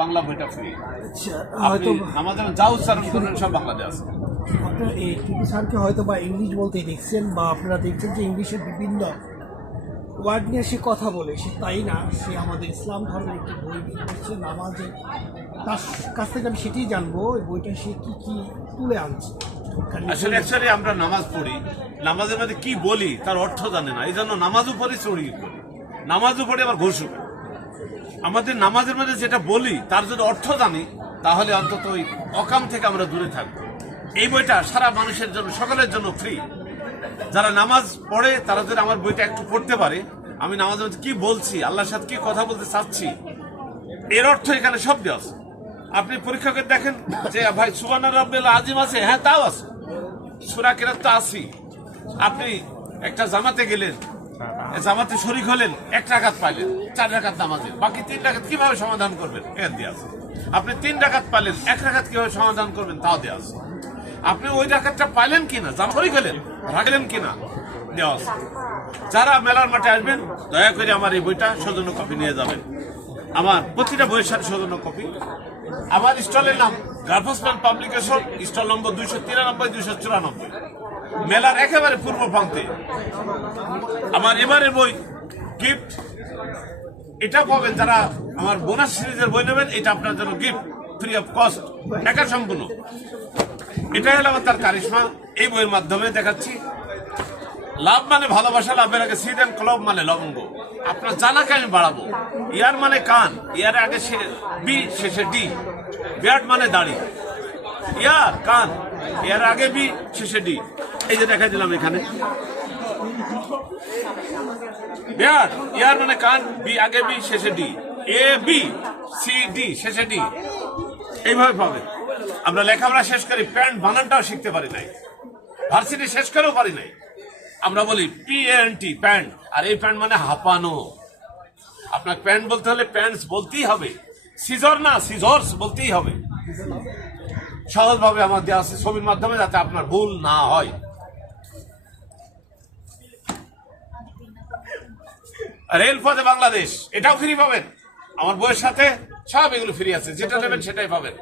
বাংলা বইটা ফ্রি। আচ্ছা, আপনি হয়তো আমাদের যা উচ্চারণ করবেন সব বাংলাতে আছে। আপনার এই টিপি স্যারকে হয়তো বা ইংলিশ বলতে দেখছেন বা আপনারা দেখছেন যে ইংলিশের বিভিন্ন ওয়ার্ড নিয়ে সে কথা বলে, সে তাই না, সে আমাদের ইসলাম ধর্মের একটি বই লিখছে নামাজে। তার কাছ থেকে আমি সেটাই জানবো ওই বইটা সে কি কি তুলে আনছে। আসলে অ্যাকচুয়ালি আমরা নামাজ পড়ি, নামাজের মধ্যে কি বলি তার অর্থ জানে না, এই জন্য নামাজও পড়ি, চড়ি করি, নামাজও পড়ি আবার ঘুষও করি। আমাদের নামাজের মধ্যে যেটা বলি তার যদি অর্থ জানি তাহলে অন্তত ওই অকাম থেকে আমরা দূরে থাকবো। এই বইটা সারা মানুষের জন্য, সকলের জন্য ফ্রি। যারা নামাজ পড়ে তারা যদি আমার বইটা একটু পড়তে পারে, আমি নামাজের মধ্যে কি বলছি, আল্লাহর সাথে কি কথা বলতে চাচ্ছি, এর অর্থ এখানে সব দেওয়া আছে। আপনি পরীক্ষা করে দেখেন যে ভাই সুবহান রাব্বিল আজিম আছে, হ্যাঁ তাও আছে, সূরা কিরাত তো আছেই। আপনি একটা জামাতে গেলেন, জামাতে শরীক হলেন, 1 রাকাত পাইলেন 4 রাকাত নামাজের, বাকি 3 রাকাত কিভাবে সমাধান করবেন এর দেওয়া আছে। আপনি 3 রাকাত পাইলেন, 1 রাকাত কিভাবে সমাধান করবেন তাও দেওয়া আছে। আপনি ওই রাকাতটা পাইলেন কিনা, জামা শরীক হলেন, রাখলেন কিনা দেওয়া আছে। যারা মেলার মাঠে আসবেন দয়া করে আমার এই বইটা সৌজন্য কপি নিয়ে যাবেন। আমার প্রতিটা বইয়ের সাথে সৌজন্য কপি। আমার স্টলের নাম গার্ফসম্যান পাবলিকেশন, স্টল নম্বর 293 294, মেলার একেবারে পূর্ব প্রান্তে। আমার এবারের বই গিফট, এটা পাবেন যারা আমার বোনাস সিরিজের বই নেবেন, এটা আপনার জন্য গিফট, ফ্রি অফ কস্ট, একা সম্পূর্ণ। এটা হলো আমার তার কারিশমা। এই বইয়ের মাধ্যমে দেখাচ্ছি লাভ মানে ভালোবাসা, লাভের আগে সিড এন্ড ক্লব মানে লবঙ্গ। আপনার জানাকে আমি বাড়াবো। ইয়ার মানে কান, ইয়ার আগে বি শেষে ডি। বিয়ার্ড মানে দাড়ি, ইয়ার কান, ইয়ার আগে বি শেষে ডি। এই যে দেখাই দিলাম এখানে বিয়ার্ড, ইয়ার মানে কান, বি আগে বি শেষে D, A B C D শেষে ডি। এইভাবে পাবে। আমরা লেখাপড়া শেষ করি, প্যান্ট বানানটাও শিখতে পারি নাই, ভার্সিটি শেষ করেও পারি নাই। আমরা বলি PANT প্যান্ট, আর এই প্যান্ট মানে হাঁপানো। আপনার প্যান্ট বলতে হলে প্যান্টস বলতেই হবে, সিজর না সিজর্স বলতেই হবে। সহজভাবে আমার দেওয়া আছে ছবির মাধ্যমে, যাতে আপনার ভুল না হয়। রেলপথে বাংলাদেশ, এটাও ফ্রি পাবেন। আমার বইয়ের সাথে সব এগুলো ফ্রি আছে, যেটা নেবেন সেটাই পাবেন।